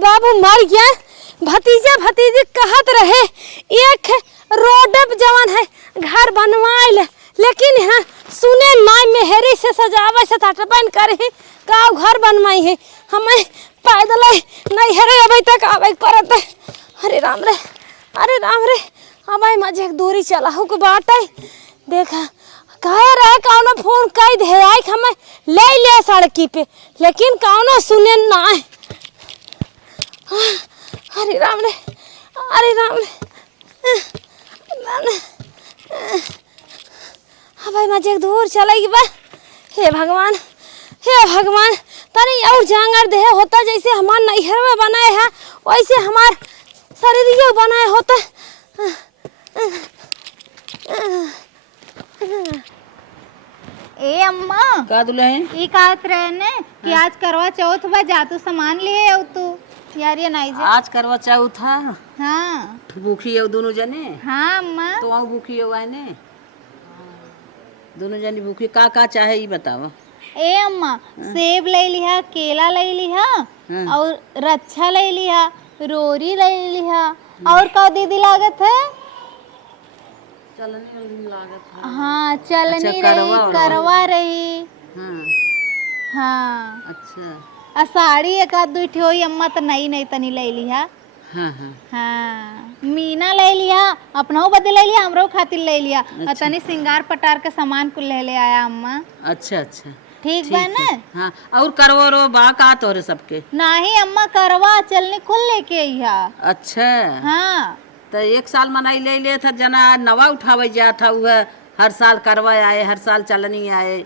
बाबू मर गया। भतीजा भतीजी कहत रहे एक रोड जवान है घर बनवाइल, लेकिन हाँ सुने नाय मेहरी से सजावे से तटबन करे का घर बनवाई है। हमें पैदल नहीं हरे अभी तक आवे परत। अरे राम रे, अरे राम रे, हमारे मजे एक दूरी चला हो के बात है। देखा कह रहे कौनो फोन कई दे आई हमें ले ले सड़की पे, लेकिन कौनो सुने ना। अरे राम रे, अरे राम रे, हमारे मजे एक दूर चलेगी बा। हे भगवान, हे भगवान, तनी और जांगर दे होता जैसे हमार नैहर में बनाए है वैसे हमार शरीर बनाए होता। ए अम्मा का दुल्हन ई कहत रहे ने कि आज करवा चौथ बा, जा तू सामान लिए हो तू यार। ये नहीं जा आज करवा चौथ था। हाँ भूखी हो दोनों जने। हाँ अम्मा तो वहाँ भूखी हो आए ने दोनों जनी भूखी। का चाहे ये बताओ। ए अम्मा सेब ले लिहा, केला ले लिहा और रच्छा ले लिहा, रोरी ले लिहा और का दीदी लागत है। चलनी लागत है। हाँ चलनी अच्छा, रही, करवा रही। हाँ हाँ अच्छा। आ साड़ी एक आध दू ठो होई अम्मा तो नई नई तनी ले लिहा। हाँ हाँ हाँ मीना ले लिया, अपना बदे ले लिया, हमरो खातिर ले लिया। और तनी सिंगार पटार के सामान कुल ले आया अम्मा। अच्छा अच्छा ठीक बा ना। हाँ और करवो रो बा का तोरे सबके। नहीं अम्मा करवा चलनी खुल लेके आइया। अच्छा हाँ तो एक साल मनाई ले ले था जना नवा उठावे जा था वह हर साल करवा आए, हर साल चलनी आए।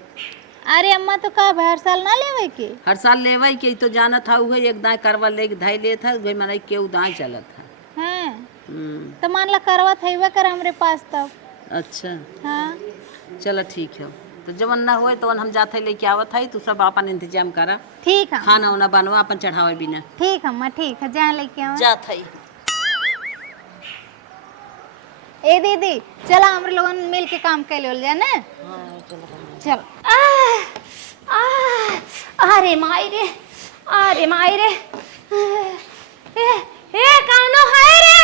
अरे अम्मा तो का हर साल ना लेवे के। हर साल लेवे के तो जाना था वह एक दाएं करवा ले धाई ले था वही मनाई के दाएं चला था। हाँ तो मान ला करवा थईवा कर हमरे पास तब। अच्छा हाँ चलो ठीक है। तो जवन ना होए तो हम जाते लेके आवत है, तू सब अपन इंतजाम करा। ठीक है खाना उना बनवा अपन चढ़ावे बिना। ठीक अम्मा ठीक है, जा लेके आवा। जात है। ए दीदी चला हमरे लोगन मिल के काम कर ले जाए ना। चल अरे माई रे, अरे माई रे, ए कौनो है रे,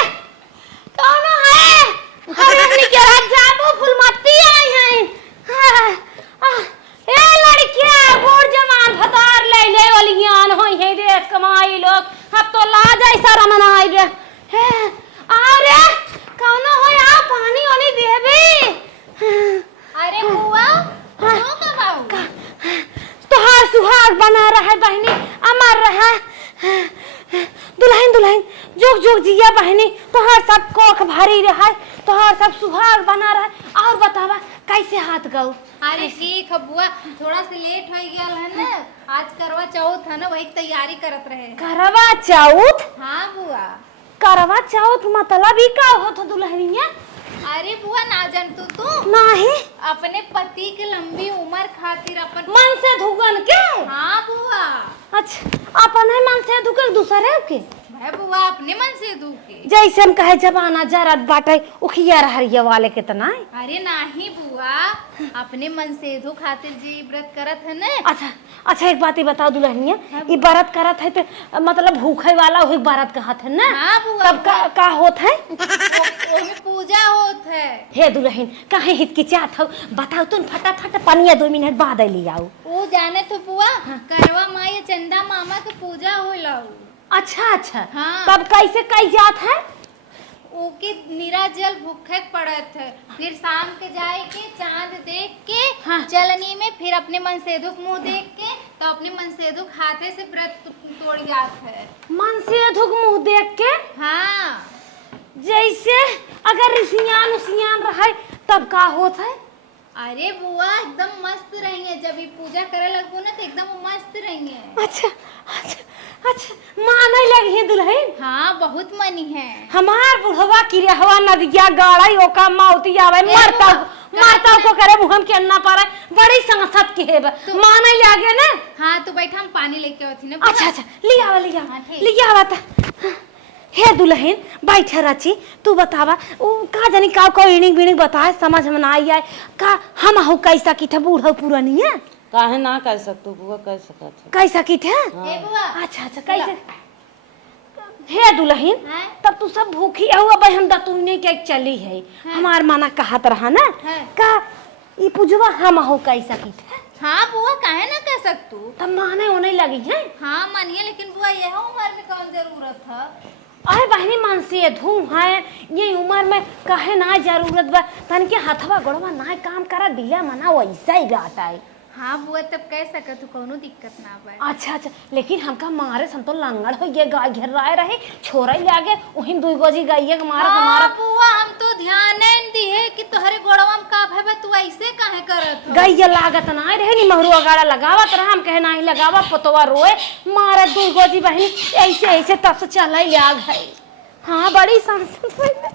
कौनो है। अरे हमनी के जाबो फुलमती आई हैं। ए लड़कियां बूढ़ जवान भतार ले ले वालियान होई है देश कमाई लोग। अब तो लाज ऐसा रमनाई रे। अरे कौनो हो आ पानी ओनी देबे। अरे बुआ क्यों कबाऊ तोहार सुहाग बना रहा है बहनी, अमर रहा। दुल्हन दुल्हन जुग जुग जिया बहनी, तोहार सब कोख भारी रहा है, तोहार सब सुहाग बना रहा है। और बतावा कैसे हाथ गऊ। अरे ठीक है बुआ, थोड़ा सा लेट हो गया है ना, आज करवा चौथ है ना, वही तैयारी करत रहे। करवा चौथ? हाँ बुआ। करवा चौथ मतलब ही का होत दुल्हनिया? अरे बुआ ना जान तू नहीं अपने पति के लंबी उम्र खातिर अपन मन से धुगन के। हाँ बुआ। अच्छा अपन है मन से धुके दूसरे के भाई बुआ अपने मन से धुके जैसे हम कहे जमाना जरत बाटे उखिया रहरिया वाले कितना। अरे नहीं बुआ अपने मन से धु खातिर जी व्रत करत है ना। अच्छा अच्छा एक बात ही बताओ दुल्हनिया, ये व्रत करत है तो मतलब भूखे वाला वही व्रत कहत है ना। हाँ बुआ। तब का होत है? ओमे पूजा होत है। हे दुल्हन काहे हिचकिचात हो, बताओ तुम फटाफट पनिया 2 मिनट बाद ले आओ। वो जाने तो बुआ करवा माई चंदा मामा के पूजा होला। अच्छा अच्छा हाँ। तब कैसे कई जात है? ओके नीरा जल भूखे पड़त है, फिर शाम के जाए के चांद देख के हाँ। चलनी में फिर अपने मन से दुख मुंह देख के तो अपने मन से दुख हाथे से व्रत तोड़ जात है। मन से धुक मुंह देख के? हाँ जैसे अगर रिसियान उसियान रहे तब का होत है? अरे बुआ एकदम मस्त रहेंगे, जब ये पूजा करे लगो ना तो एकदम मस्त रहेंगे। अच्छा अच्छा अच्छा माने लगी है दुल्हन। हाँ बहुत मनी है। हमार बुढ़वा की रहवा नदिया गाड़ाई ओका माउती आवे मरता को करे मुहम के अन्ना पारे बड़ी संगत की है माने लगे ना। हाँ तो बैठा हम पानी लेके आती ना। अच्छा अच्छा ले आवा ले आवा हाँ, ठीक। ले आवा ता। हे दुल्हन बैठे रची, तू बतावा का जानी का को इनिंग बिनिंग बताए समझ में ना आई है का हम हो कैसा की थे बूढ़ा पूरा नहीं है। काहे ना कर सकतो बुआ, कर सकत है। कैसा की थे? ए बुआ अच्छा अच्छा कैसे हे दुल्हन हैं? तब तू सब भूखी हुआ बहन दा तू नहीं के चली है हमार माना कहत रहा ना हैं? का ई पूजवा हम हो कैसा की हाँ बुआ काहे ना कह सकतू। तब माने होने लगी है हाँ मानिए लेकिन बुआ यह उम्र में कौन जरूरत है। अरे बहनी मन से धू है ये उम्र में कहे ना जरूरत बा तन के हथवा गोड़वा ना काम करा दिया मना वैसा ही रहता है। हाँ बुआ तब कह सकत कोनो दिक्कत ना बा। अच्छा अच्छा लेकिन हमका मारे सम तो लंगड़ हो गए गाय घेर राय रहे छोरा ही लागे वही दुई गोजी गाइए के मारत हाँ मारत बुआ हम तो ध्यान नहीं दी है कि तोहरे गोड़वा में का भय तू ऐसे काहे करत हो। गैया लागत ना रहे नी महरू अगाड़ा लगावत रहा हम कहे नहीं लगावा पतवा रोए मारे दुई गोजी बहनी ऐसे ऐसे तब से चल ही लाग है। हाँ बड़ी संस्कृत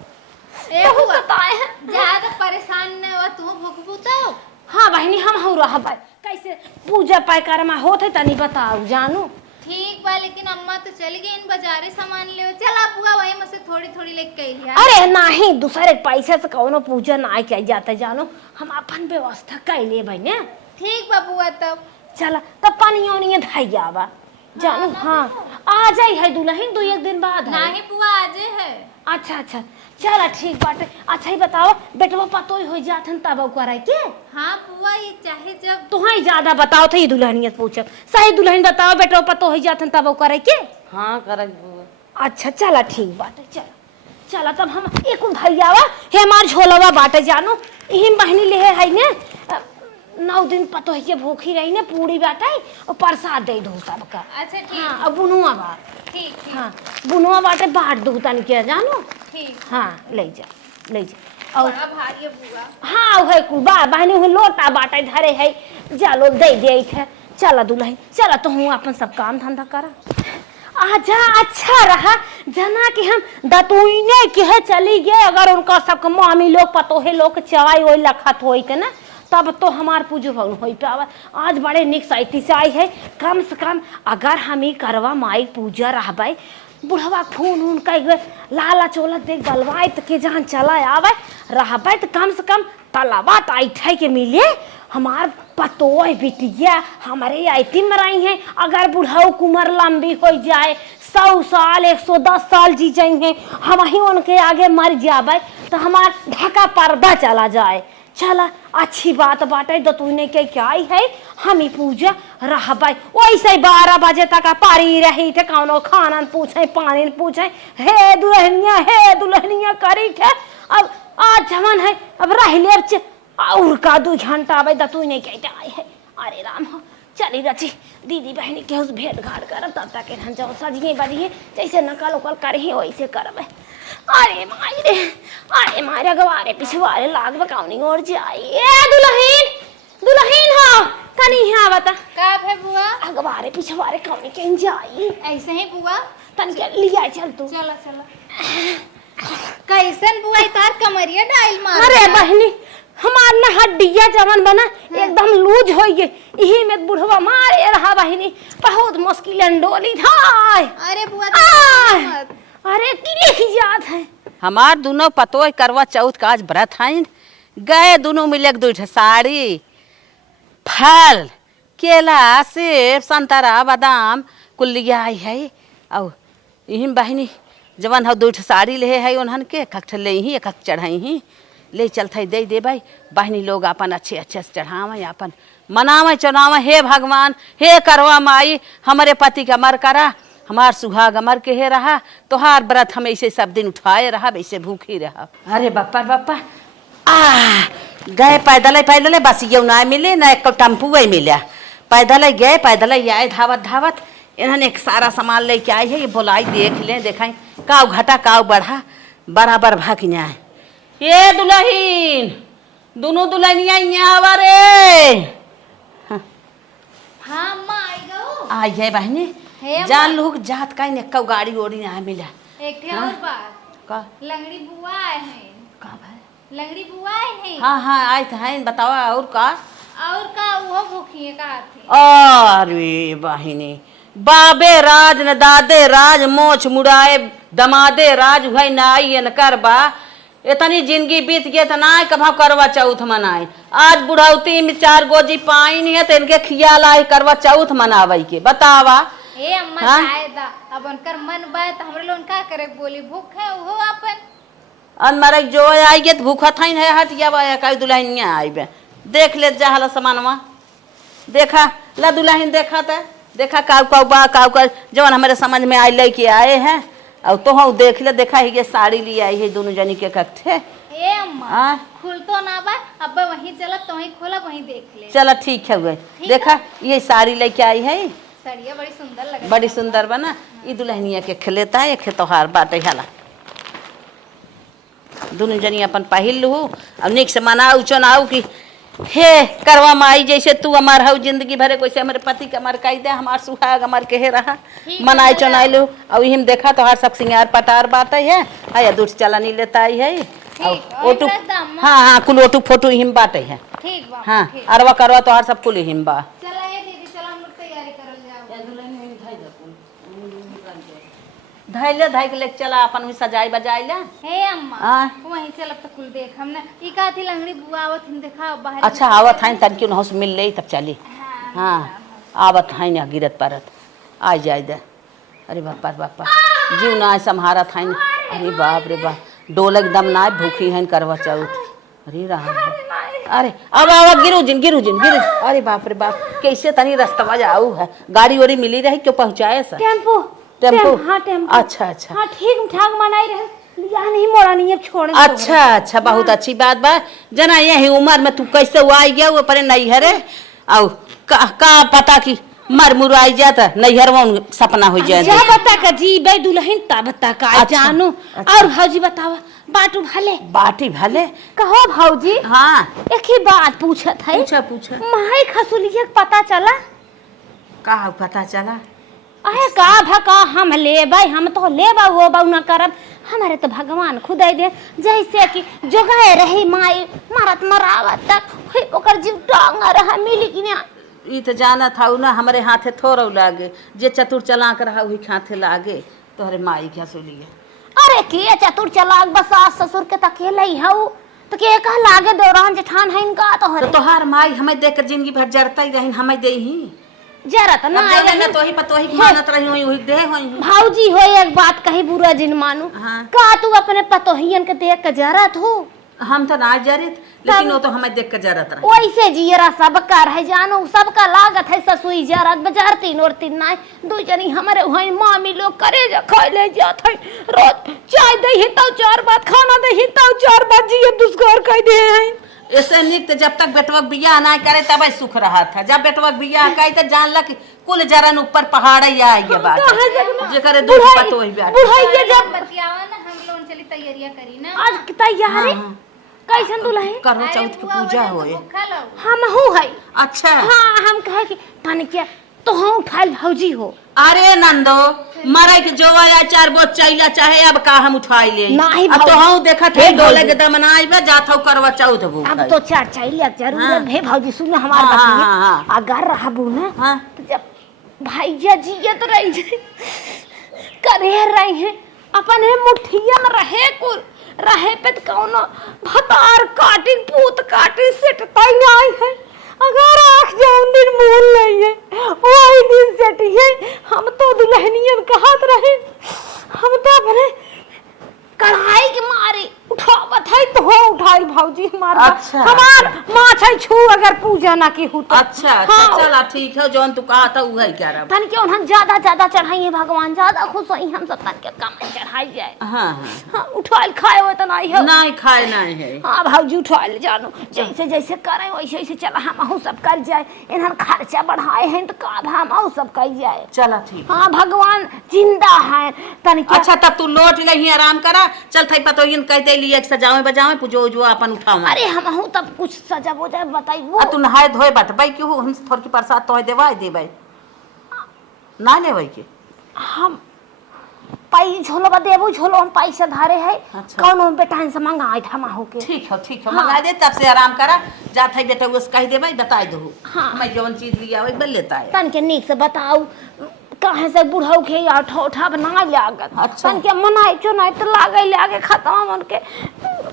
ए बुआ है ज्यादा परेशान न हो तू भूखबू तो। हाँ बहनी हम हो रहा भाई कैसे पूजा पाय कर्मा होत है तनी बताओ जानू। ठीक बा लेकिन अम्मा तो चली गई इन बाजारे सामान ले चल बुआ वही में से थोड़ी थोड़ी लेके गई है। अरे नहीं दूसरे पैसे से कौनो पूजा ना किया जाता जानो हम अपन व्यवस्था कैले बहने। ठीक बा बुआ तब चला तब पानी ओनी धाई आवा जानू। हाँ आ जाई है दुल्हन दो एक दिन बाद है। नहीं बुआ आजे है। अच्छा अच्छा चला ठीक बाटे। अच्छा ही बताओ बेटवा पतो हो जाथन तब करे के। हाँ बुआ ये चाहे जब तुम्हें ज्यादा बताओ थे दुल्हनियत पूछो सही दुल्हन बताओ बेटवा पतो हो जाथन तब करे के। हाँ करक बुआ। अच्छा चला ठीक बाटे चला चला तब हम एक भैयावा हे हमार झोलवा बाटे जानो इहिन बहनी ले है ने 9 दिन पतो है भूखी रही ने पूरी बाटे और प्रसाद दे दो सबका। अच्छा ठीक। हाँ अब बुनुआ बा ठीक ठीक हाँ बुनुआ बाटे बाट दो तन के जानो। ठीक। हाँ ले जा और बड़ा भारी है बुआ। हाँ वही कुबा बहनी हुई लोटा बाटे धरे है जालो दे दे थे। चला दुल्हन चला तो हूँ अपन सब काम धंधा करा आजा। अच्छा रहा जना कि हम दतुईने के है चली गए अगर उनका सबका मामी लोग पतोहे लोग चाय वही लखत हो के ना तब तो हमार पूजो भवन हो पावा। आज बड़े निक साइती से आई है कम से कम अगर हम ही करवा माई पूजा रहबे बुढ़वा खून उन कह लाला चोला देख बलवाए तो के जहाँ चला आवे रहबे तो कम से कम तलावा टाइट के मिले हमार पतोह बिटिया हमारे आयती मराई हैं। अगर बुढ़ाऊ कुमर लंबी हो जाए 100 साल 110 साल जी जाएंगे हम ही उनके आगे मर जाए तो हमार ढका पर्दा चला जाए। चला अच्छी बात बाटे तो तूने के क्या है हम ही पूजा रहबे वैसे 12 बजे तक पारी रही थे कौनो खाना पूछे पानी पूछे हे दुल्हनिया करी थे। अब आज जमन है अब रह ले और का 2 घंटा आवे तो तूने क्या आए है। अरे राम हो चली रची दीदी बहनी के उस भेंट घाट कर तब तक हम जाओ सजिए बजिए जैसे नकल उकल करे वैसे करबे। अरे मारे गवारे पिछवारे लाग बकाउनी और जाई ए दुल्हन हो तनी यहां बता का है बुआ। अगवारे पिछवारे कौनी कहीं जाई ऐसे ही बुआ तन के लिया चल तू। चला कैसन बुआ तार कमरिया डाइल मार। अरे बहनी हमार ना हड्डिया जवन बना एकदम लूज हो गई यही में बुढ़वा मारे रहा बहनी बहुत मुश्किल अंडोली था। अरे बुआ अरे की याद है हमार दोनों पतोय करवा चौथ का आज व्रत हैं गए दोनों मिले 2 साड़ी फल केला सेब संतरा बादाम कुल लिया आई है और यही बहनी जवन हो 2 साड़ी ले है उन्हन के कख ले ही एक चढ़ाई ही ले चलते दे भाई बहनी लोग अपन अच्छे से चढ़ावे अपन मनावे चुनावे हे भगवान हे करवा माई हमारे पति का मर करा हमार सुहाग अमर के हे रहा तोहार व्रत हम ऐसे सब दिन उठाए रहा वैसे भूखी रहा। अरे बापा गए पैदल बस ये ना मिले ना एक टेम्पू मिला पैदल गए पैदल आए धावत इन्होंने एक सारा सामान लेके आई है ये बोलाई देख ले देखाई काव घटा काव बढ़ा बराबर भाग आए। ये दुल्हन दोनों दुल्हनिया यहाँ रे। हाँ अम्मा आई गो आई है बहनी जान लोग जात का ने गाड़ी ओड़ी ना मिला। एक थे और बात का लंगड़ी बुआ आए हैं। का भाई लंगड़ी बुआ आए हैं। हाँ आए थे हैं बतावा और का वो भूखी है कहा थे। अरे बहिनी बाबे राज न दादे राज मोछ मुड़ाए दमादे राज हुई नाई न करबा इतनी जिंदगी बीत गई तो ना कभा करवा चौथ मनाए आज बुढ़ौती में 4 गोजी पाई नहीं है तो इनके खियाल आए करवा चौथ मनावे के बतावा ए अम्मा हाँ? जाए दा अब उनकर मन बा त हमरे लोन का करे बोली भूख है वो अपन अनमरे जो आई गे भूखा था है हट गया बा का दुल्हनिया आइबे देख ले जा हला सामानवा देखा ला दुल्हन देखा था देखा काऊ बा काऊ का जवन हमारे समझ में आई लेके आए हैं और तो हम देख ले देखा ही ये साड़ी ली आई है दोनों जनी के कट्ठे ए अम्मा खुल तो ना बा अब वहीं चला तो वहीं खोला वहीं देख ले चलो ठीक है हुए देखा ये साड़ी लेके आई है साड़िया बड़ी सुंदर लगे बड़ी सुंदर बना ये दुल्हनिया के खिलेता है एक तोहार बाटे हाला दोनों जनी अपन पहिल लू और निक से मनाऊ चनाऊ की हे करवा माई जैसे तू हमार हऊ जिंदगी भरे कोई हमारे पति के हमार कही दे हमार सुहाग हमार कहे रहा मनाई चनाई लू और हिम देखा तो हर सब सिंगार पटार बात है आया दूध चला नहीं लेता है ओटू हाँ हाँ कुल ओटू फोटू हिम बाटे है ठीक बा हाँ अरवा करवा तो हर सब कुल हिम बा चला ए दीदी चला हम लोग तैयारी करल जाओ धैले धाई के लेके चला अपन भी सजाई बजाई ले हे अम्मा वहीं चलत तो कुल देख हमने ई का थी लंगड़ी बुआ आवत हम देखा बाहर अच्छा आवत है तन क्यों हौस मिल ले तब चली हाँ आवत है ना गिरत परत आ जाए दे अरे बापा बापा जीव ना संहारत है अरे बाप रे बाप डोल एकदम ना भूखी है करवा चौथ अरे राम अरे अब गिरू जिन अरे बाप रे बाप कैसे तनी रास्ता जाऊ है गाड़ी वाड़ी मिली रही क्यों पहुँचाए सर टेम्पो हाँ टेम्पो अच्छा अच्छा हाँ ठीक ठाक मनाई रहे यहाँ नहीं मोड़ा नहीं अब छोड़ अच्छा अच्छा बहुत अच्छी बात बा जना यही उम्र में तू कैसे हुआ आई गया वो पर नहीं हरे आओ का पता की मर मुराई जाता नैहर में सपना हो जाए जा बता का जी बे दुल्हन ता बता का अच्छा, जानू अच्छा। और भौजी बतावा बाटू भले बाटी भले कहो भौजी हाँ एक ही बात पूछत है पूछा माई खसुलिया के पता चला का पता चला अरे का भका हम ले भाई हम तो ले वो बाऊ ना करब हमारे तो भगवान खुदाई दे जैसे कि जोगाए रही माई मारत मरावत तक ओकर जीव टांगा रहा मिली कि ना ई तो जाना था ना हमारे हाथे थोड़ा लागे जे चतुर चला कर रहा वही हाथे लागे तोहरे माई क्या सुनिए अरे के चतुर चलाक बस सास ससुर के तकेला ही हऊ तो के कह लागे दौरान जेठान है इनका तो तोहार माई हमें देख कर जिंदगी भर जरता ही रही हमें दे ही जरा तो ना आएगा तो ही पतोही मानत रही हुई वही दे हुई भाऊजी हो एक बात कही बुरा जिन मानू हाँ। का तू अपने पतोहियन के देख के जरत हो हम तो ना जरित लेकिन वो तो हमें देख कर जरत रही वैसे जियरा सबका रह जानो सबका लागत है ससुई जरत बाजार तीन और तीन नाय दो जनी हमारे वही मामी लोग करे जा खाई ले जात है रोज चाय दे ही तो चार बात खाना दे ही तो चार बात जिए दुष्कर कह दे हैं ऐसे निक जब तक बेटवा बियाह ना करे तब सुख रहा था जब बेटवा बियाह करे तो जान लग कुल जरन ऊपर पहाड़ ही आ गया बात जे करे दूध पतो ही बैठ बुढ़ाई जब बतियावा ना हम लोग चली तैयारियां करी ना आज तैयार है कैसन दुल्हन करवा चौथ की पूजा होए हम हूं है अच्छा हां हम कहे कि तन क्या तो हम उठाइल भौजी हो अरे नंदो मरे के जो आया चार बोत चाहिए चाहे अब का हम उठाई ले नहीं अब तो हम देखा थे डोले के दमनाई बे जात हो करवा चौथ वो अब तो चार चाहिए जरूर है भौजी सुन हमार हाँ, बात हाँ, हाँ। अगर रहबू ना हाँ। तो जब भैया जियत रही है करे रही है अपन है मुठिया में रहे कुल रहे पे कौनो भतार काटिन पूत काटिन सेट ताई आई है अगर आँख जाऊन दिन मूल नहीं है वही दिन सेटी है हम तो दुल्हनियन कहत रहे हम तो अपने कढ़ाई के मारे उठावत है तो हो उठाइल भौजी हमारा अच्छा, हमार माँ छै छू अगर पूजा ना की हो तो अच्छा अच्छा चला ठीक है जौन तू कहा था वही क्या रहा तन क्यों हम ज्यादा ज्यादा चढ़ाइए भगवान ज्यादा खुश होई हम सब तन के कम चढ़ाई जाए हाँ हाँ हाँ उठाइल खाए हो तो नहीं हो नहीं खाए नहीं है हाँ भौजी उठाइल जानो जैसे जैसे करे वैसे वैसे चला हम सब कर जाए इन्हर खर्चा बढ़ाए हैं तो का हम सब कर जाए चला ठीक हाँ भगवान जिंदा है तन अच्छा तब तू लौट ले आराम करा चल थई पतो इन कह दे लिए सजावे बजावे पूजो जो अपन उठाओ अरे हम हूं तब कुछ सजा हो जाए बताई वो तू नहाए धोए बात भाई क्यों हम थोड़ की प्रसाद तो देवा देबै ना लेबै के हम पाई झोलो बा देबो झोलो हम पैसा धारे है अच्छा। कौनो बेटा से मंगाए था मा होके ठीक है हाँ। मंगा दे तब से आराम करा जात है बेटा उस कह देबै बताई दो हाँ। मैं जवन चीज लिया वही बल लेता है तन के नीक से बताऊ कहे से बुढ़ऊ के या ठोठा बना लागत अच्छा। तन के मनाई चो नहीं तो लागे लागे खत्म मन के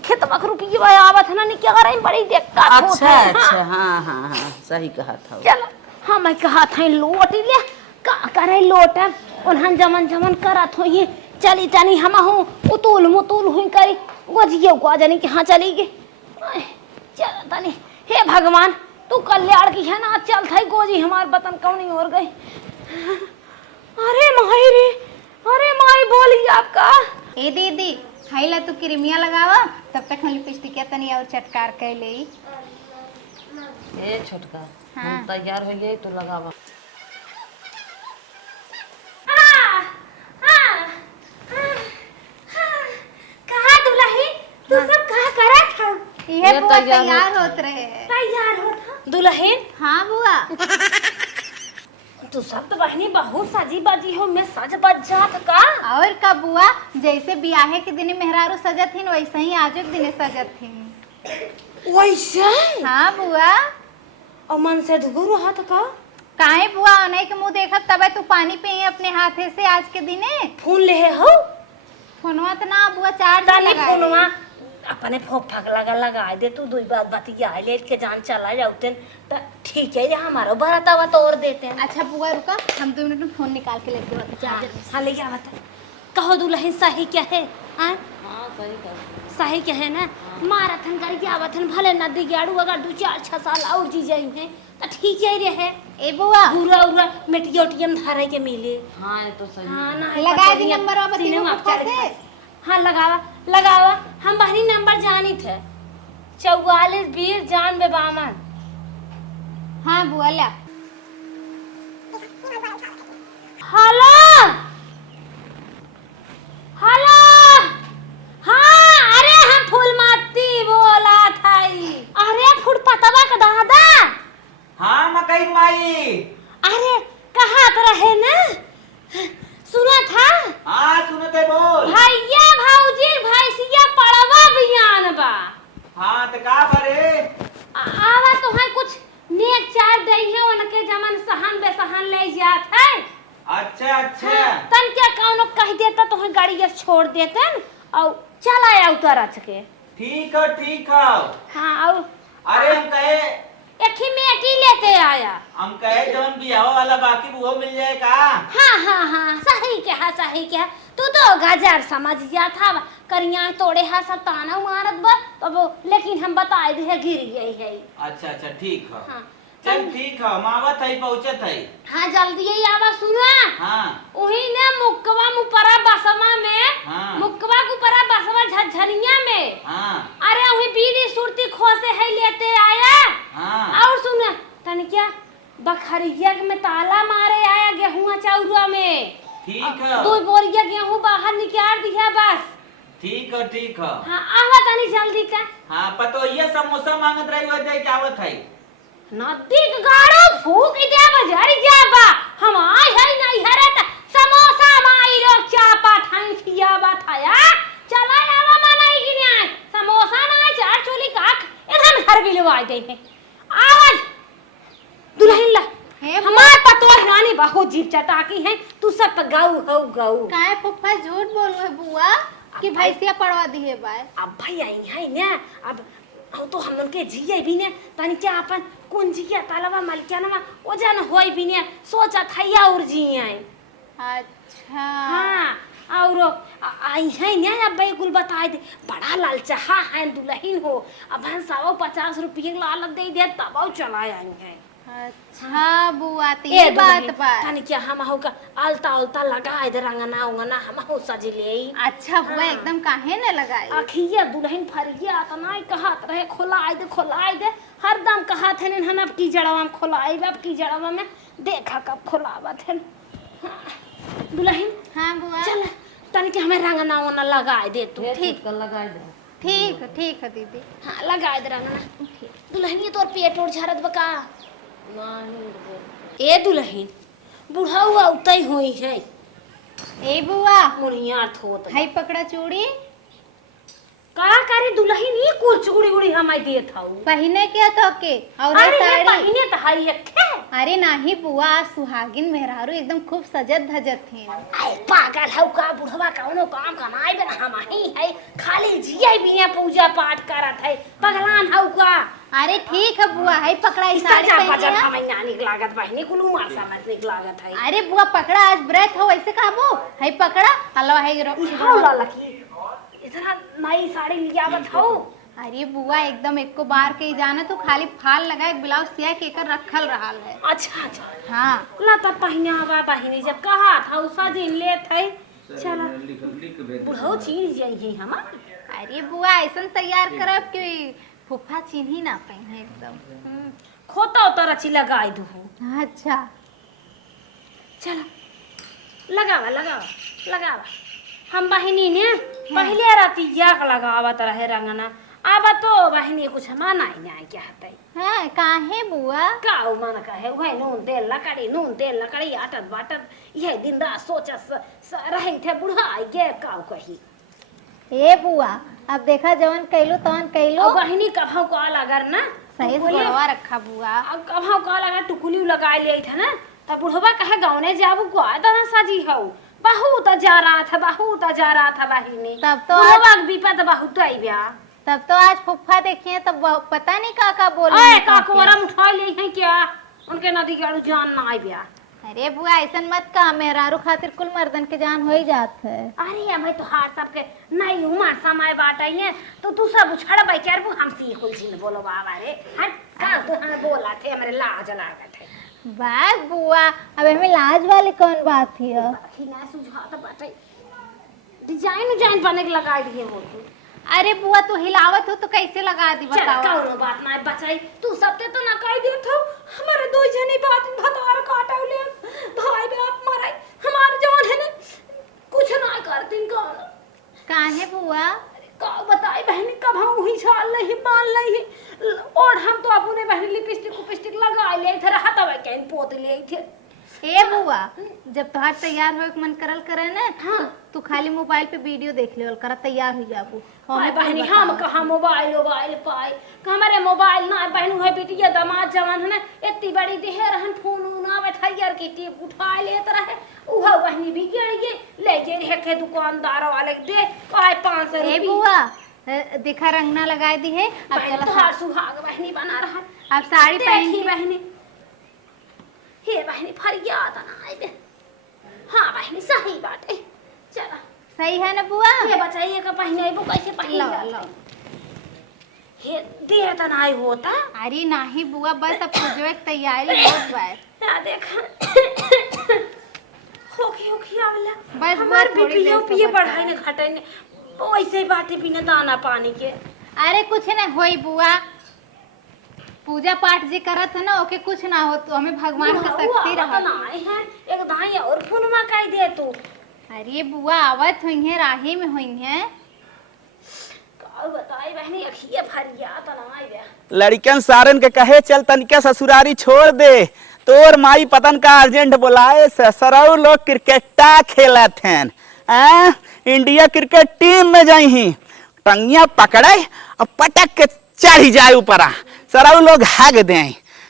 खेतवा के रुपया आवत ना नहीं क्या करे बड़ी देख का अच्छा अच्छा हाँ हाँ हाँ सही कहा था चल हम कहा था लोट ले का करे लोटब उन्हन जमन जमन करत होई चली तनी हम हूँ उतुल मुतुल हुई करी गोजियो को जानी कि हाँ चली गई चल तनी हे भगवान तू कल्याण की है ना चल थाई गोजी हमार बतन कौनी और गई। अरे माई रे अरे माई बोली आपका ए दीदी हाइला तू क्रीमिया लगावा तब तक हम लिपस्टिक तनी और चटकार कर ले। ए छोटका हाँ। हम तैयार हो गए तो लगावा। कहाँ दुल्ही तू सब कहाँ करत हो? ये बुआ तैयार तैयार होत रहे हैं। तैयार हो दुल्हन हाँ बुआ तू सब तो बहनी बहुत सजी बाजी हो मैं सज बज जात का। और का बुआ जैसे ब्याहे के दिन मेहरारू सजत थीन वैसे ही आजो के दिन सजत थीन। वैसे हाँ बुआ और मन से दूर हाथ का काहे बुआ नहीं के मुंह देखत तब तू पानी पिए अपने हाथे से आज के दिने। फोन ले हो फोनवा तो ना बुआ चार्ज ताली लगा फोनवा अपने फोक फक लगा दे तू दुई बात बतिया ले के जान चला जाउतेन त ठीक है रे हमारो बरातावा तो और देते हैं। अच्छा बुआ रुका हम 2 मिनट में फोन निकाल के लेके आते चार्जर में। हाँ ले आवत कहो दुल्हन सही क्या है हाँ हाँ सही कर सही क्या है ना माराथन करके आवथन भले नदी गाड़ू अगर 2-4-6 साल और जी जाई है तो ठीक है रे है ए बुआ पूरा उरा मेटियोटियम धारे के मिले। हाँ ये तो सही हाँ ना लगा दी नंबर अब तीनों से। हाँ लगावा हम बहनी नंबर जानी थे 44 20 92 52। हाँ बुआ ला हेलो हेलो हाँ अरे हम फूलमती बोला थाई। अरे फुटपतवा का दादा हाँ मकई माई। अरे कहाँ तो रहे ना सुना था हाँ सुनते बोल। भैया भौजी भैंसिया पड़वा बियान बा। हाँ तो का बरे आवा तो है कुछ नेक चार दई है उनके जमन सहन बेसहन ले जात है। अच्छा अच्छा हाँ, तन क्या कौनो कह देता तो है गाड़ी छोड़ देते और चला आया उतर के। ठीक है ठीक है। हाँ और अरे हम कहे एक ही में एक ही लेते आया। हम कहे जवन बियाह वाला बाकी वो मिल जाए का। हाँ सही क्या तू तो गजर समझ गया था करिया तोड़े हा सब ताना मारत बा तब लेकिन हम बताए दे गिर गई है। अच्छा अच्छा ठीक है। हाँ चल ठीक है हम आवत है पहुंचत है। हाँ जल्दी ही आवा सुना। हाँ वही ने मुक्कवा मुपरा बसमा में हाँ। मुक्कवा कुपरा बसवा झझरिया में हाँ अरे वही बीड़ी सुरती खोसे है लेते आया। हाँ और सुना तन क्या बखरिया में ताला मारे आया गेहूं चौरा में। ठीक है 2 बोरिया गेहूं बाहर निकाल दिया बस। ठीक है ठीक है। हाँ आवा तनी जल्दी का। हाँ पतो ये समोसा मांगत रही हो जाए क्या आवत है। नदी के गाड़ो फूक दे बाजार जाबा हम आए है नहीं हरत समोसा माई रो चापा थाई खियाबा थाया चला आवा मनाई कि नहीं समोसा ना चार चोली काक इधर घर बिलवाई दे है आवाज दुल्हन ला हे हमार पतोह रानी बहुत जीप चटाकी है तू सब गाऊ गाऊ काहे फुफा झूठ बोलो है बुआ कि भैंसिया पड़वा दी है बाय। अब भाई आई है ना अब तो हमन के जिये भी ने तनी क्या अपन कौन जिया तालाबा मलकियाना ओ जन होई भी ने सोचा थैया और जिये। अच्छा हाँ और आई है ना अब बेकुल बताए दे बड़ा लालचहा है दुल्हन हो अब हम 150 रुपये लालच दे दे तब चला आई है। अच्छा बुआ तो ये बात बा। तनी क्या हम हो का अलता उलता लगाए दे रंगना उंगना हम हो सज ले। अच्छा बुआ एकदम काहे न लगाई। अखिया दुल्हन फरिया तना कहत रहे खोलाए दे हरदम कहत है हम अब की जड़वा में खोलाए अब की जड़वा में देखा कब खोलावत है। दुल्हन हाँ बुआ चल तनी के हमें रंगना उंगना लगाए दे तू। ठीक कर लगा दे। ठीक है दीदी। हाँ लगाए दे रंगना दुल्हन ये तोर पेट और झरत बका ए दुल्हन बूढ़ा हुआ उतई हुई है। ए बुआ मुनिया थोत हाय पकड़ा चूड़ी का करे दुल्हन ई कुल चूड़ी उड़ी हमाय देत हऊ। पहिने के तो के और ये अरे ये साड़ी। पहिने त हई एखे। अरे नाही बुआ, आज सुहागिन मेहरारू एकदम खूब सजत धजत थे। आए पागल हऊ का बुढ़वा कौनो काम कमाई बना हम ही है खाली जिया बिया पूजा पाठ करत है पगलान हऊ का। अरे ठीक है बुआ, है पकड़ा ई साड़ी साजा पहने बजट है। हमें नानी के लागत बहनी कुल मार समझ लागत है। अरे बुआ पकड़ा, आज व्रत हो वैसे कहबो, है पकड़ा हलवा है हाउ ला लकी इतना नई साड़ी लियावत हऊ। अरे बुआ एकदम एको बार के ही जाना तो खाली फाल लगाए ब्लाउज सिया के कर रखल रहल है। अच्छा अच्छा हाँ ला तब पहिनावा बहिनी जब कहा था उसा दिन लेत है चला बुढ़ऊ चीज जाइए हम। अरे बुआ ऐसा तैयार करब कि फूफा चिन्ही ना पहने एकदम। खोता उतर अच्छी लगाई दू। अच्छा चलो लगावा लगावा लगावा हम बहिनी ने पहले राती याक लगावत रहे रंगना अब तो बहिनी कुछ माना ही नहीं क्या हतई। हाँ काहे बुआ? का मन कहे वह नून तेल लकड़ी आटत बाटत यह दिन रात सोचस रहें थे बुढ़ा ये का कही। ए बुआ अब देखा जवन कैलू तवन कैलू। और बहिनी कभाव का अगर ना सही से गोड़वा रखा बुआ। अब कभाव का अगर टुकुली लगा ले था ना तब बुढ़वा कहे गाँव जाबू को आदा सजी हऊ बहुत जा रहा था बहिनी तब तो बुढ़वा के विपद बहुत आई ब्या। तब तो आज फुफ्फा देखिए तो पता नहीं का बोल अरे का कोरम उठा ले हैं क्या उनके नदी के जान ना आई ब्या। अरे बुआ ऐसा मत का, मेहरारू खातिर कुल मर्दन के जान हो ही जात है। अरे हमें तो हार सबके नहीं उमर समय बाटाई है तो तू सब उछड़ बैठर हम सी कुल चीज बोलो बाबा रे हट का तू हमें बोला थे हमारे लाज लागत है। बात बुआ अब हमें लाज वाली कौन बात थी? ना सुझा तो बाटाई डिजाइन बने के लगा दिए हो तू। अरे बुआ तू हिलावत हो तो कैसे लगा दी चल बताओ। कौनो बात ना बचाई तू सबते तो ना कह देत हो हमारे दो जने बात भतार काटौले भाई बाप माराई हमार जवान है ने कुछ ना करतीन कौन काहे बुआ? का बताई बहनी कब हम हुई छाल नहीं बाल नहीं और हम तो अपने बहनी लिपस्टिक लगा ले थे हाथ में कैन पोत ले थे। ए बुआ जब तोहार तैयार होए के मन करल करे ना हाँ। तू खाली मोबाइल पे वीडियो देख लेवल करा तैयार हो जाबू। हाय बहनी हम कहाँ मोबाइल पाए हमारे मोबाइल ना बहनू है बिटिया दामाद जवान है ना इतनी बड़ी देह रहन फोन ना बैठाइयर की टिप उठा लेत रहे उहा बहनी भी गिर गए ले के रहे के दुकानदार वाले दे पाए 500 ए रुपया। बुआ देखा रंगना लगाई दी है अब बहन चला तोहार सुहाग बहनी बना रहा अब साड़ी पहन देखी बहनी हे बहनी फरियाद ना आई बे। हाँ बहनी सही बात है चला सही है ना बुआ? ये बचाइए का पहने वो कैसे पहन लो लो लो। हे देर त नहीं होता अरे नाही बुआ बस अब पूजवे की तैयारी होत बा। ना देखा होखी आवला बस हमार थोड़ी बीपी देर यो से पिए बचा। बढ़ाई ने घटाई ने वैसे ही बाटे बिना दाना पानी के। अरे कुछ ना होई बुआ, पूजा पाठ जी करत है ना ओके कुछ ना हो तो हमें भगवान का शक्ति रहा। नहीं है एक दाई और फोन में कह दे तू। अरे बुआ आवत हुई है राही में हुई है। का बताई बहनी अखिए फरिया त नहीं बे। लड़कन सारन के कहे चल तनिका ससुरारी छोड़ दे तोर माई पतन का अर्जेंट बुलाए सरऊ लोग क्रिकेटा खेलत हैं इंडिया क्रिकेट टीम में जाई टंगिया पकड़े और पटक के चढ़ी जाए ऊपर सरऊ लोग भाग दे।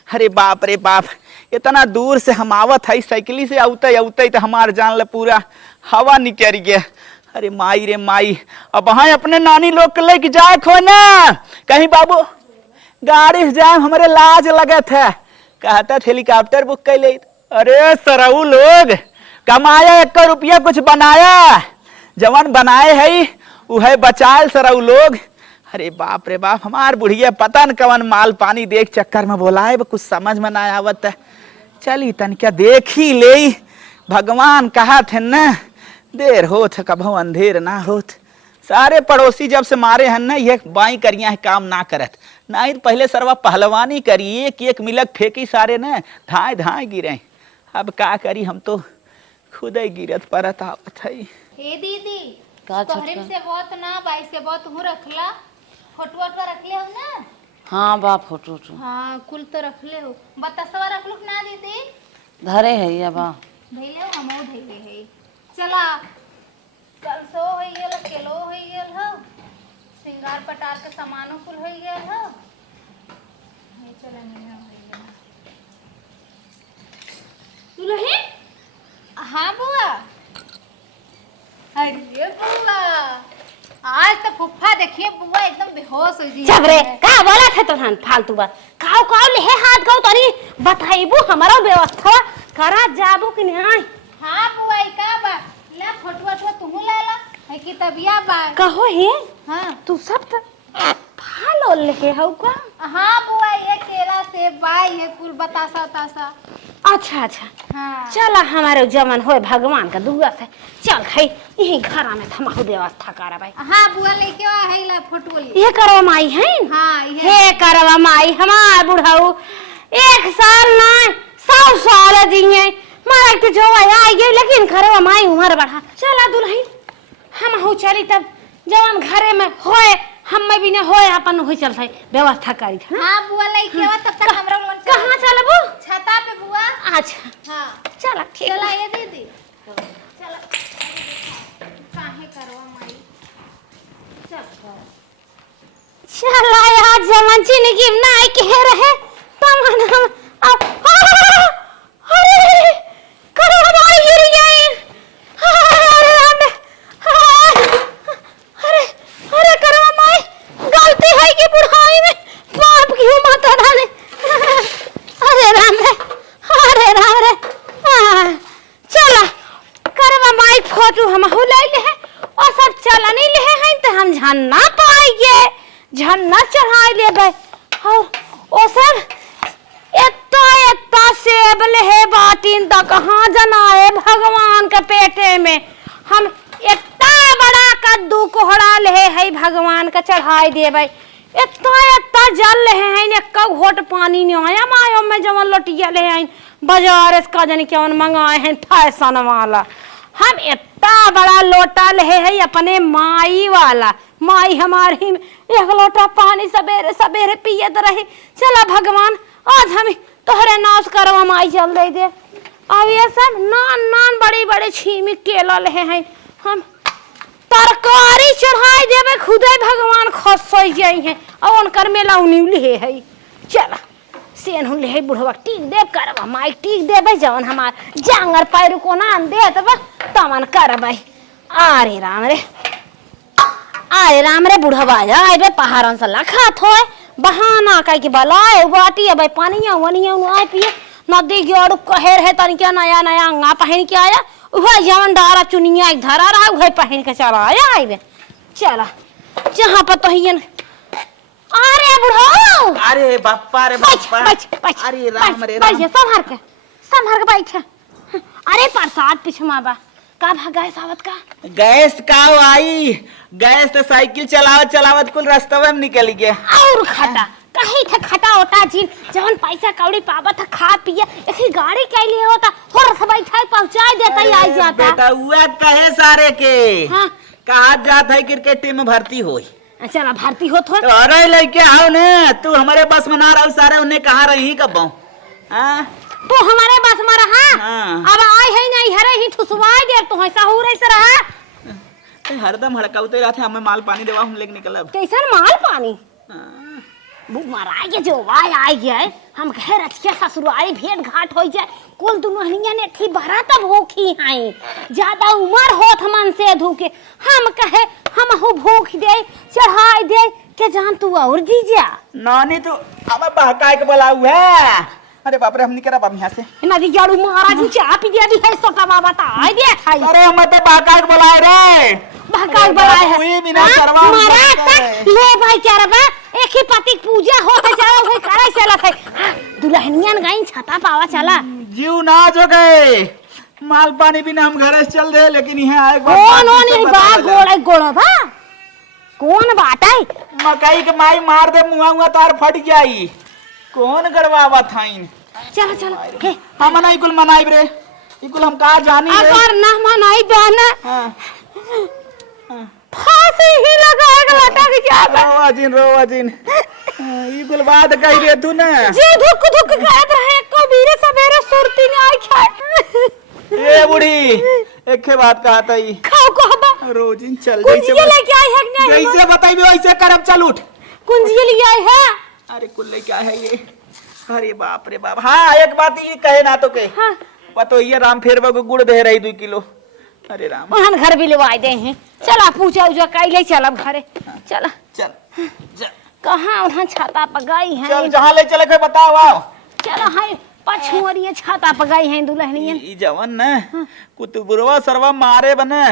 अरे बाप रे बाप इतना दूर से हम आवत है साइकिली से औते तो हमार जान ले पूरा हवा निकल गया। अरे माई रे माई अब हाँ अपने नानी लोग के लेके जाए खो ना कहीं बाबू गाड़ी से जाए हमारे लाज लगत है कहता हेलीकॉप्टर बुक कर ले। अरे सरऊ लोग कमाया 1 रुपया कुछ बनाया जवान बनाए है वह बचाए सरऊ लोग। अरे बाप रे बाप हमार बुढ़िया पता न कवन माल पानी देख चक्कर में बोलाए कुछ समझ में ना आवत है। चली तन क्या देख ही ले भगवान कहा थे न देर होत कभो अंधेर ना होत। सारे पड़ोसी जब से मारे हैं ना ये बाई करिया है काम ना करत नहीं पहले सरवा पहलवानी करी एक एक मिलक फेंकी सारे न धाए धाए गिरे। अब का करी हम तो खुद ही गिरत परत आवत है। हे दीदी का तोहरे से बहुत ना बाई से बहुत हूँ रखला फोटो वोटो रख ले हो ना? हाँ बा फोटो हाँ कुल तो रख ले हो बतासवा रख लो ना दीदी धरे है ये बा धैले हो हमो धैले है। चला कल सो होइल केलो होइल हो श्रृंगार पटार के सामानों कुल हो गया है। नहीं चला नहीं हो गया। दुल्हन हाँ बुआ। अरे बुआ आज तो फुफ्फा देखिए बुआ एकदम बेहोश हो जी। जब रे का बोला था तोहन फालतू बात काव ले हाथ गाव तनी बताइबू हमारा व्यवस्था करा जाबू कि नहीं। हाँ बुआ ई का बा ला फोटो तुम ले ला है कि तबिया बा कहो हे हाँ तू सब त फालो लेके हौ का। हाँ बुआ ये केला सेब बा ये कुल बतासा उतासा। अच्छा अच्छा हाँ चला हमारे जमन होए भगवान का दुआ से चल खाई यही घर में थमाहु व्यवस्था करा भाई। हाँ बुआ लेके आ है ला फोटो ले। ये करवा माई है हाँ ये हे करवा माई हमार बुढ़ाऊ 1 साल ना 100 साल जिये मारा के जो आई गई लेकिन करवा माई उम्र बढ़ा। चला दुल्हन हम हो चली तब जवान घरे में होए हम में भी न होए अपन हो चल है व्यवस्था करी था। हाँ बुआ लेके आ तब तक हमरा लोग कहां चलबू छता पे बुआ। अच्छा हाँ चला ठीक चला बा। ये दीदी चला काहे करवा माई चल चला यार जमन चीनी की ना आई के रहे तमन हम अब अरे करो भाई गिर गई। अरे अरे करो माई गलती है कि बुढ़ाई में बाप क्यों माता डाले। अरे राम रे चला करवा माई फोटो हम हो ले ले और सब चला नहीं ले हैं तो हम झन्ना पाएंगे झन्ना चढ़ाई लेबे और ओ सब एत्ता सेब ले बाटीन त कहां जनाए भगवान के पेटे में हम एत्ता बड़ा कद्दू कोहड़ा ले है भगवान का चढ़ाई देबे एत्ता जल ले है ने का घोट पानी नहीं आया मायो में जवन लोटिया ले है बाजार इसका जन केवन मंगाए हैं फैशन वाला हम इतना बड़ा लोटा ले है अपने माई वाला माई हमारी 1 लोटा पानी सवेरे सवेरे पियत रही। चला भगवान आज हम तोहरे नाश करवा माई चल दे दे। अब ये सब नान बड़ी बड़े छीमी केला ले हैं हम तरकारी चढ़ाई देवे खुदे भगवान खुश हो जाई हैं और उनकर मेला उनिवली है चला सेन हुन ले बुढ़वा टीक देव करवा माई टीक देबे जवन हमार जांगर पैर को ना दे तब तमन करबै। अरे राम रे बुढ़वा आए बे पहाड़न से लखात होए बहाना कह के बलाए बाटी अब पानिया वनिया आए पिए नदी के और कहे रहे तनिक नया अंगा पहन के आया वह जवन डारा चुनिया धरा रहा वह पहन के चला आया आए चला जहाँ पर तहियन। अरे बुढ़ाओ अरे बाप्पा रे बाप्पा अरे राम रे राम संभार के बैठ। अरे प्रसाद पिछमा बा का भागा सावत का गैस का आई गैस तो साइकिल चलावत कुल रास्ता में निकल गया और खटा कहीं था खटा होता जी जवन पैसा कौड़ी पावा था खा पिया एक गाड़ी के लिए होता और सब बैठा पहुंचा देता ही आ जाता बेटा हुआ कहे सारे के हाँ कहा जात है क्रिकेट टीम में भर्ती होई चला भर्ती होत हो तो अरे लेके आओ ने तू हमारे बस में ना रहो सारे उन्हें कहा रही कब तो हमारे बस में रहा हाँ। अब आए है नहीं हरे ही ठुसवाई दे तो ऐसा हो रही से रहा हरदम हड़काउते रहते हमें माल पानी देवा हम लेके निकलब कैसन माल पानी बुक मारा के जो वाय आई गया है हम घर अच्छे ससुरारी भेंट घाट हो जाए कुल दुनहनिया ने थी भरा तब होखी हैं ज्यादा उम्र होत मन से धूके हम कहे हम हो भूख दे चढ़ाई दे के जान तू और जीजा नानी तू हमें बहकाए के बोला हुआ है। अरे बाप रे हम निकल अब यहाँ से नदी जाड़ू महाराज जी चाह पी दिया दी है सोटा बाबा ता आई दे खाई अरे हमें तो बहकाए के बोला रे बहकाई बलाए है हुई बिना करवा महाराज ले भाई चरबा एक ही पति पूजा होते चला वही करे चला है दुल्हनियन गई छता पावा चला जीव ना जो गए माल पानी बिना हम घर से चल दे लेकिन यहाँ आए कौन बा गोड़ा बा कौन बाटाई मकई के माई मार दे मुआ तार फट जाई कौन गड़वावा थाइन चला चला हे हम नहीं कुल मनाई रे इकुल हम का जानी रे अगर ना मनाई बहना हां फांसी ही लगाएगा लटक जाता रोवा जिन इकुल बात कह रे तू ना जे धुक कहत रहे कबीरे सवेरे सुरती ने आई खाए ए बूढ़ी एके बात कहत ई खाओ को हबा रोजिन चल कुंजिया लेके आई है कि नहीं? जैसे बताइए वैसे करब, चल उठ। कुंजिया ले आई है। अरे कुल्ले क्या है ये? अरे बाप रे बाप। हाँ एक बात ये कहे ना तो के हाँ पतो ये राम फेरवा को गुड़ दे रही 2 किलो। अरे राम ओहन घर भी लेवाई दे हैं। चला पूजा उजा कैले चलब घरे। चला चल चल कहाँ उन्हें छाता पर गई है। चल जहाँ ले चले के बताओ आओ। चला है पछुआरिया छाता पर गई है दुल्हनियन। ई जवन न कुतुबुरवा सरवा मारे बने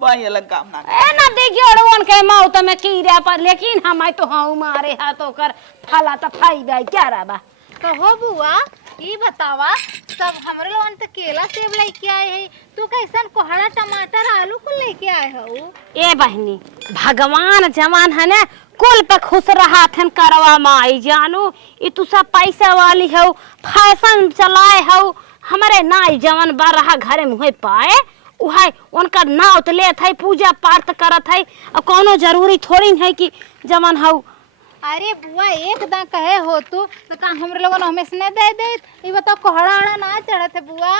वही अलग काम ना। ए ना देखियो अड़वन के मौत में कीड़ा पर, लेकिन हम तो हाँ मारे हाथों कर फला तो फाई बाई क्या रहा। कहो बुआ ई बतावा सब हमरे लोगन तो केला सेब लेके आए है, तू कैसन कोहड़ा टमाटर आलू को लेके आए हो? ए बहनी भगवान जवान है ना कुल पे खुश रहा थे करवा माई जानू। ये तू सब पैसा वाली हो, फैशन चलाए हो। हमारे नाई जवान बार रहा घरे मुहे पाए उहे उनका नाव तो ले थे पूजा पाठ करत है। और कोनो जरूरी थोड़ी है कि जवान हो। अरे बुआ एकदम कहे हो तू तो का हमरे लोगन हमेशा नहीं दे दे। ये बताओ कोहड़ा आड़ा ना चढ़त है बुआ?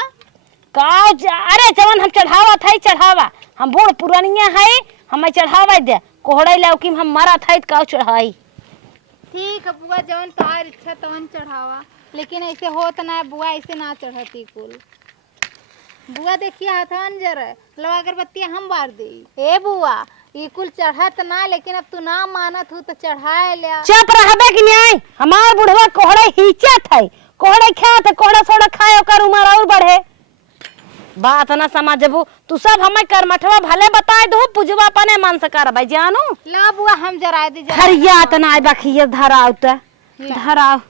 अरे जवान हम चढ़ावा था चढ़ावा, हम बूढ़ पुरानिया है हमें चढ़ावा दे कोहड़े लौकी हम मरा था का चढ़ाई। ठीक है बुआ जवन तोहार इच्छा तवन चढ़ावा, लेकिन ऐसे होत ना है बुआ, ऐसे ना चढ़ती कुल। बुआ देखिए हाथन जरा लो अगरबत्ती हम बार दे। ए बुआ ये कुल चढ़त ना, लेकिन अब तू ना मानत हो तो चढ़ाए ले। चुप रहबे कि नहीं? हमार बुढ़वा कोहड़े हिचत है, कोहड़े खात है, कोहड़ा सोड़ा खाए ओकर उम्र और बढ़े। बात ना समझबू तू सब हमें करमठवा भले बताए दो पूजवा पने मन से करबै जानू। ला बुआ हम जराए दे जरा। हरिया त ना बखिए धराव त धराव।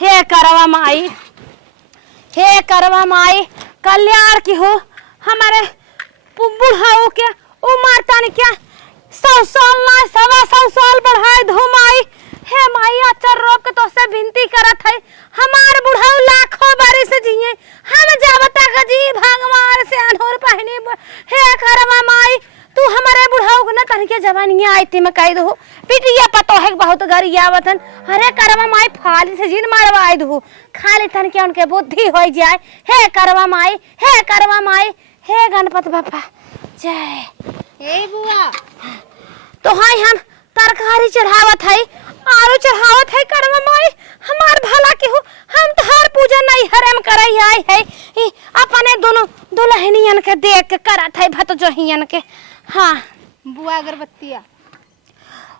हे करवा माई, हे करवा माई कल्याण की हो हमारे बुढ़ाओ के उम्र तन क्या 100 साल ना 125 साल बढ़ाए धो माई। हे माई अचर रोक के तो से विनती करत है हमार बुढ़ाऊ लाखों बारी से जिए हम जावता का जी भगवान से अनहोर पहनी। हे करवा माई तू हमारे बुढ़ाऊ को ना तन के जवानिया आईती में कह दो पिटिया पतो है बहुत गरी आवतन। अरे करवा माई फाली से जिन मारवाई दो खाली तन के उनके बुद्धि हो जाए। हे करवा माई, हे करवा माई, हे गणपति बापा जय। ए बुआ तो हाय हम तरकारी चढ़ावत है आलू चढ़ावत है करवा माई हमार भला के हो। हम तो हर पूजा नहीं हरम करई आए है ई अपने दोनों दुल्हनियन के देख के करत है भत जोहियन के। हाँ बुआ अगरबत्तिया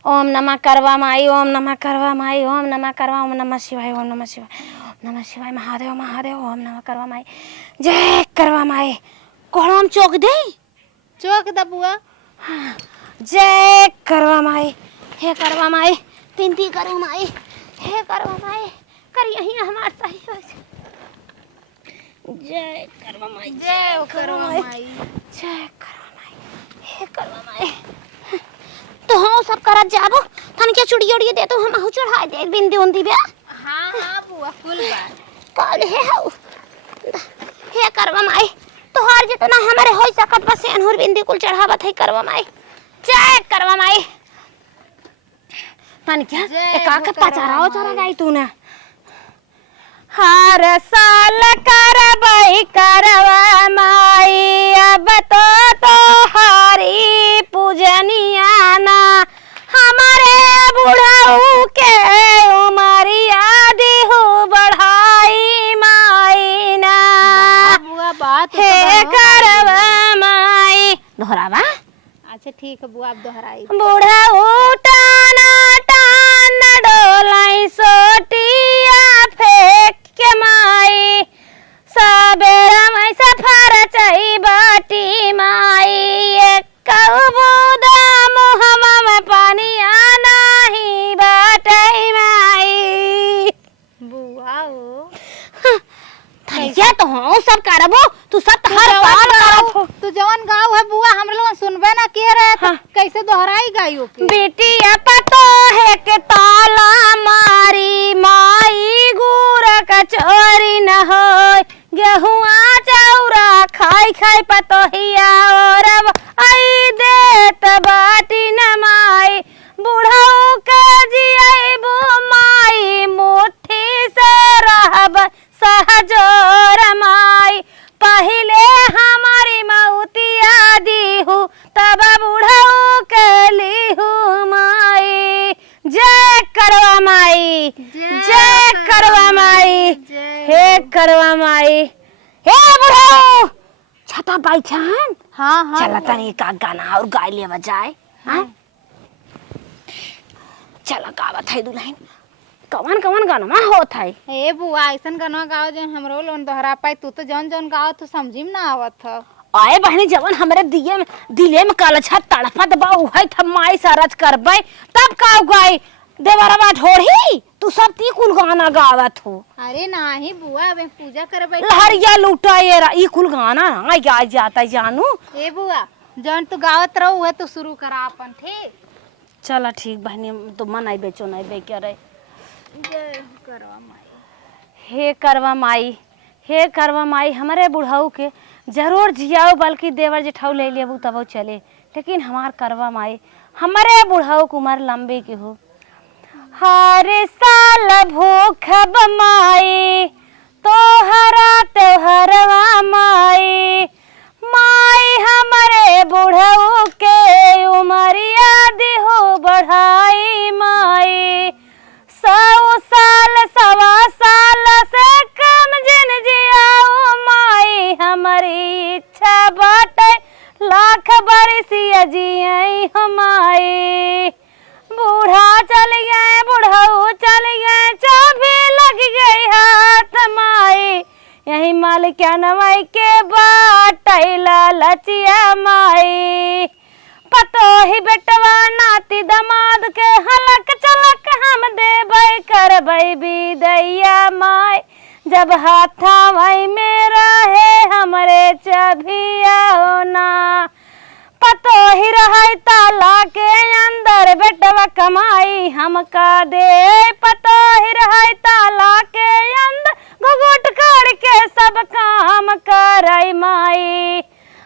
ओम नमः करवा माई, ओम नमः करवा माई, ओम नमः करवा, ओम नमः शिवाय, ओम नमः शिवाय, ओम नमः शिवाय, महादेव महादेव, ओम नमः करवा माई जय करवा माई। कोहड़म चौक दे चौक द बुआ। हाँ जय करवा माई, हे करवा माई विनती करो माई, हे करवा माई कर यही हमार सही हो। जय करवा माई, जय करवा माई, जय करवा माई, हे करवा माई। तो हाँ सब करत जाबो तन के चुड़ी उड़ी दे तो हम चढ़ा दे बिंदी उंदी बे। हाँ हाँ बुआ कुल बात कल है हो। हे करवा माई तो हर जितना हमारे होई सकत बस अनहुर बिंदी कुल चढ़ावत है करवा माई जय करवा माई। तन क्या एक आके पचाराओ चला गई तू ना। हर साल करबई करवा माई अब तो हरी पूजनिया ना हमारे बुढ़ाऊ के उमरिया दिहु बढ़ाई माई ना। बुआ बात हे करवा माई दोहरावा। अच्छा ठीक है बुआ आप दोहराई। बुढ़ाऊ टाना टान डोलाई सोटिया फेंक के माई सबेरा में सफर चई बाटी माई एक कबूदा मुहम्मा में पानी आना ही बाटई माई। बुआ ओ थैया तो हम सब करबो तू सब तो हर साल करत हो। तू जवन गाँव है बुआ हम लोग सुनबे ना के रहे तो हाँ। कैसे दोहराई गाइयो के? बेटिया पतो है के ताला मारी माई गुर कचोरी न हो गेहुआ चौरा खाई खाई पतोहिया और अब आई देत बाटी न माई बुढ़ऊ के जियबो माई मुट्ठी से रहब सहजोर माई पहले हमारी मौतिया दीहू तब आई छन। हाँ हाँ चला तनी का गाना और गाय ले बजाए। हाँ चला गावत है दुल्हन। कवन कवन गाना होत है? ए बुआ ऐसन गाना गाओ जो हमरो लोन दोहरा पाई। तू तो जौन जौन गाओ तू समझी में ना आवत था। आए बहनी जवन हमरे दिले में कलछा तड़पत बा उहै थमाई सरज करबै तब का गाय देवरवा ढोढ़ी तू सब ती कुल गाना गावत हो। अरे नाही बुआ अब पूजा करबै। लहरिया लूटा ये ई कुल गाना आई गाय जाता जानू। ए बुआ जौन तू गावत रहो वह तू शुरू करा अपन। ठीक चला ठीक बहनी तो मन बेचो नहीं बे करे। जय करवा माई। हे करवा माई, हे करवा माई हमारे बुढ़ाऊ के जरूर जियाओ बल्कि देवर जेठाऊ ले लेबू तब चले, लेकिन हमार करवा माई हमारे बुढ़ाऊ की उम्र लंबे की हो। हर साल भूख बमाई तोहरा त्योहरवा माई, माई हमारे बुढ़ाऊ के उमरिया दिहो बढ़ाई माई। 100 साल 1.25 साल से कम जिन जियाओ माई, हमारी इच्छा बाटे लाख बरसिया जियई हमाई। बूढ़ा चल गए बुढ़ाऊ चल गए चाबी लग गई हाथ माई, यही मालिका नवाई के बाटैला लचिया माई। पतो ही बेटवा नाती दमाद के हलक चलक हम देबै करबै बिदैया माई, जब हाथावई में रहे हमरे चभिया होना। पतो ही रहे ताला के अंदर बेटवा कमाई हमका दे, पतो ही रहे ताला के अंदर घुघुट करके सब काम करई माई।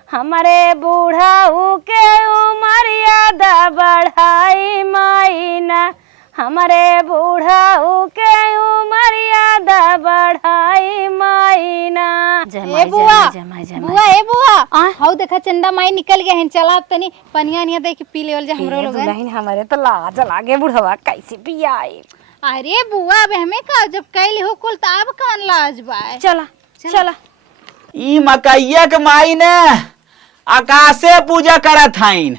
हमारे बूढ़ाऊ के उमरिया बढ़ाई माई ना, हमारे बूढ़ाऊ के उमरिया बढ़ाई माई ना। ए बुआ बुआ ए बुआ हाउ देखा चंदा माई निकल गए हैं। चला तनी पनिया निया दे के पी लेवल जा हमरो लोग। दुल्हन हमारे तो लाज लागे बुढ़वा कैसे पियाई। अरे बुआ अब हमें का जब कैली हो कुल त अब कौन लाज बा। चला चला ई मकैया के माई ने आकाशे पूजा करत हईन,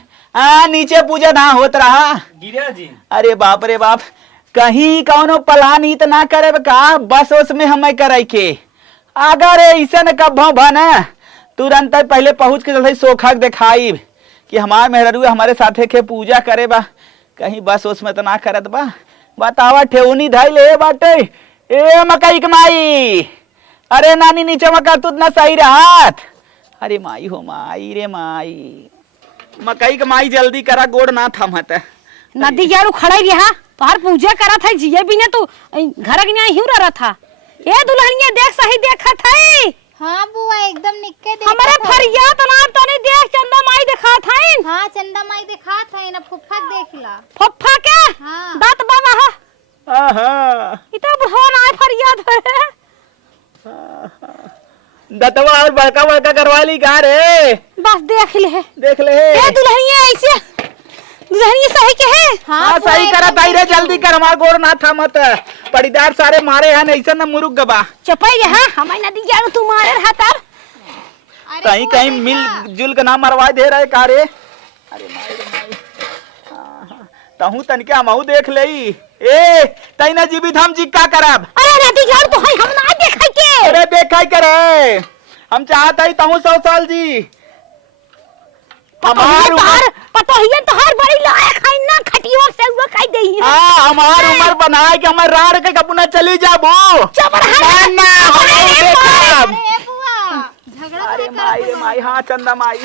नीचे पूजा ना होत रहा। गिरा जी अरे बाप रे बाप, कहीं कौनो प्लान ही तो ना करे का बस उसमें हमें करे के। अगर ऐसा न कब बन तुरंत पहले पहुंच के जल्दी सोखा दिखाई कि हमार मेहररू हमारे साथे के पूजा करे बा, कहीं बस उसमें तो ना करत बा। बतावा ठेउनी धाई ले बाटे। ए मकई के माई, अरे नानी नीचे मका तू ना सही रहत। अरे माई हो माई रे माई, मकई के माई जल्दी करा गोड़ ना थमत। नदी यारू खड़ा रहा तोहार पूजा करा था जिये बिना तू घर के हिउ रहा था। ए दुल्हनिया देख सही देखत है। हां बुआ एकदम निक्के देख हमारे फरिया तना तने देख चंदा माई दिखात है। हां चंदा माई दिखात है ना। फुफ्फा देख ला फुफ्फा के हां दांत बाबा हा। आहा इतना बुढ़वा ना फरियाद है। दतवा और बड़का बड़का करवा ली का रे। बस देख ले देख ले। ए दुल्हनिया ऐसे दुल्हनिया सही के है। हाँ सही करा ताई रे, जल्दी कर हमार गोड़ ना था मत। पड़ीदार सारे मारे हैं ऐसा न मुरुक गबा। चपाई रे हां हमारी नदी यारू तू मारे रहा तर। कहीं कहीं मिल जुल के ना मरवा दे रहे का रे। अरे माई रे माई, तहू तनके हमहू देख लेई। ए तई ना जीवित हम जी का करब। अरे नदी यारू तो है हम ना देखै के। अरे देखै करे हम चाहत हई तहू 100 साल जी। हमार उम्र पतोहियन तोहार बड़ी लायक है ना खटियो से हुआ कह देई। हां हमार उम्र बनाए के हमर राड़ के कपुना चली जाबो। चबर ना ना हम देखब। अरे बुआ झगड़ा अरे करे माई रे माई, हाँ चंदा माई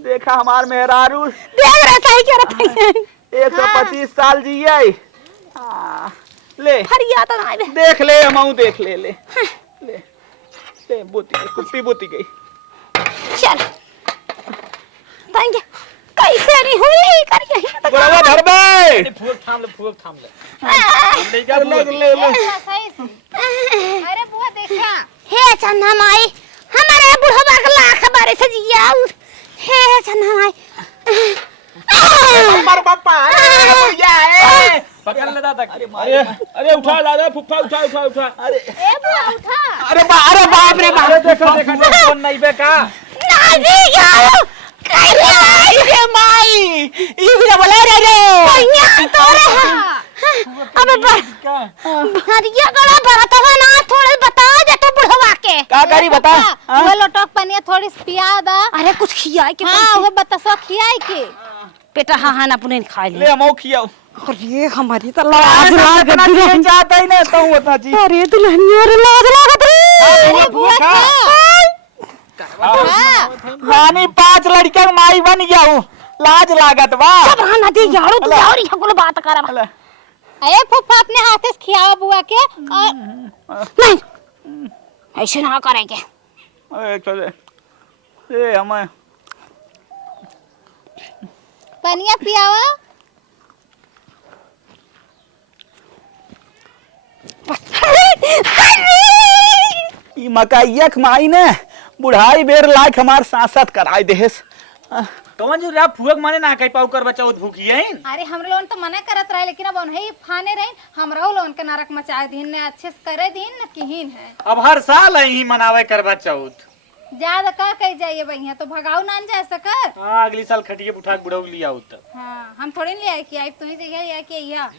देखा हमार मेहरारू देख रहा सही के रहा है। 125 साल जिये। ले फरिया तो ना देख ले हमहू देख ले। ले ले ले बोती गई कुप्पी बोती गई। चल थैंक यू। कैसे नहीं हुई करिए बड़वा धर बे। फूल थाम ले ले जा ले ले ले। सही से। अरे बुआ देखा हे चन्ना माई हमारे बुढ़वा के लाख बारे से जिया। हे चन्ना माई हमर बापा भैया ए पकड़ ले दादा। अरे अरे उठा दादा, फुफ्फा उठा उठा उठा। अरे ए बुआ उठा। अरे बाप रे बाप। देखो देखो कौन नहीं बे का। नाजी यारो कैले रे माई ई भी बोला रे भैया तोरे अबे भरिया गला भरत हो ना, थोड़े बता दे तो बुढ़वा के का करी बता। वो लोटक पनिया थोड़ी सी पिया दा। अरे कुछ खियाए के हाँ वो बतसवा खियाई के। बेटा हाँ हाँ ना पुने खा ले। ले मौ खियाओ। अरे हमारी तो लाज लाग नहीं चाहता ही नहीं तो होता जी। अरे दुल्हनिया रे लाज लागत रे। अरे बुआ नानी 5 लड़का के माई बन गया हूँ, लाज लागत बा। सब हाँ नदी यारो तू और यहाँ को बात करब। अरे फुफ्फा अपने हाथे से खियावा बुआ के। और नहीं ऐसे ना करेंगे। अरे चले ए हमें पनिया पियावा। ई मकैया के माई ने बुढ़ाई बेर लायक हमार सांसद कराई देस। कौन जो आप फुगक माने ना कई पाऊ कर बच्चा भूखी है। अरे हमरे लोन तो मना करत रहे, लेकिन अब उन्हें फाने रहे हमरो लोन के नरक मचा दीन ने अच्छे से करे दीन न किहिन है। अब हर साल यही मनावे करवा चौथ। ज्यादा का कह जाइए भैया तो भगाऊ ना जा सकर। हाँ अगली साल खटिए उठा के बुढ़ऊ लिया होता। हाँ हम थोड़ी ले आए कि आई तो ही जगह ले आए कि या